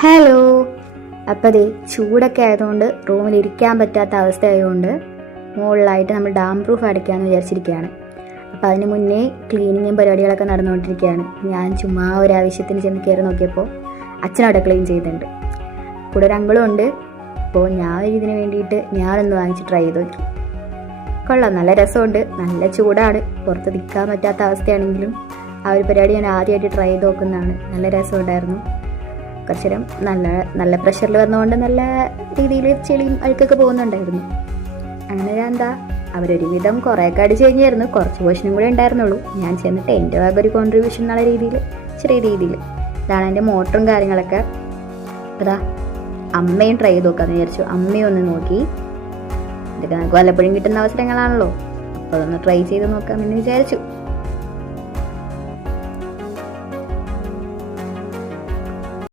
Hello. അപ്പോൾ അതേ ചൂടൊക്കെ ആയതുകൊണ്ട് റൂമിൽ ഇരിക്കാൻ പറ്റാത്ത അവസ്ഥ ആയതുകൊണ്ട് മുകളിലായിട്ട് നമ്മൾ ഡാം പ്രൂഫ് അടയ്ക്കാമെന്ന് വിചാരിച്ചിരിക്കുകയാണ്. അപ്പോൾ അതിന് മുന്നേ ക്ലീനിങ്ങും പരിപാടികളൊക്കെ നടന്നുകൊണ്ടിരിക്കുകയാണ്. ഞാൻ ചുമ്മാ ഒരു ആവശ്യത്തിന് ചെന്ന് കയറി നോക്കിയപ്പോൾ അച്ഛനവിടെ ക്ലീൻ ചെയ്തിട്ടുണ്ട്. കൂടെ ഒരു അങ്കിളും ഉണ്ട്. അപ്പോൾ ഞാൻ ഇതിന് വേണ്ടിയിട്ട് ഞാനൊന്ന് വാങ്ങിച്ച് ട്രൈ ചെയ്ത് നോക്കി. കൊള്ളാം, നല്ല രസമുണ്ട്. നല്ല ചൂടാണ്, പുറത്ത് നിൽക്കാൻ പറ്റാത്ത അവസ്ഥയാണെങ്കിലും ആ ഒരു പരിപാടി ഞാൻ ആദ്യമായിട്ട് ട്രൈ ചെയ്ത് നോക്കുന്നതാണ്. നല്ല രസമുണ്ടായിരുന്നു. കുറച്ച് നേരം നല്ല പ്രഷറിൽ വന്നതുകൊണ്ട് നല്ല രീതിയിൽ ചെളിയും അഴുക്കൊക്കെ പോകുന്നുണ്ടായിരുന്നു. അങ്ങനെ ഞാൻ അവരൊരുവിധം കുറേയൊക്കെ അടിച്ച് കഴിഞ്ഞായിരുന്നു. കുറച്ച് പോർഷനും കൂടെ ഉണ്ടായിരുന്നുള്ളൂ. ഞാൻ ചെന്നിട്ട് എൻ്റെ വക ഒരു കോൺട്രിബ്യൂഷൻ എന്നുള്ള രീതിയിൽ ചെറിയ രീതിയിൽ ഇതാണ് എൻ്റെ മോട്ടറും കാര്യങ്ങളൊക്കെ. അതാ അമ്മയും ട്രൈ ചെയ്ത് നോക്കാമെന്ന് വിചാരിച്ചു. അമ്മയും ഒന്ന് നോക്കി. ഇതൊക്കെ നമുക്ക് വല്ലപ്പോഴും കിട്ടുന്ന അവസരങ്ങളാണല്ലോ, അപ്പോൾ അതൊന്ന് ട്രൈ ചെയ്ത് നോക്കാമെന്ന് വിചാരിച്ചു.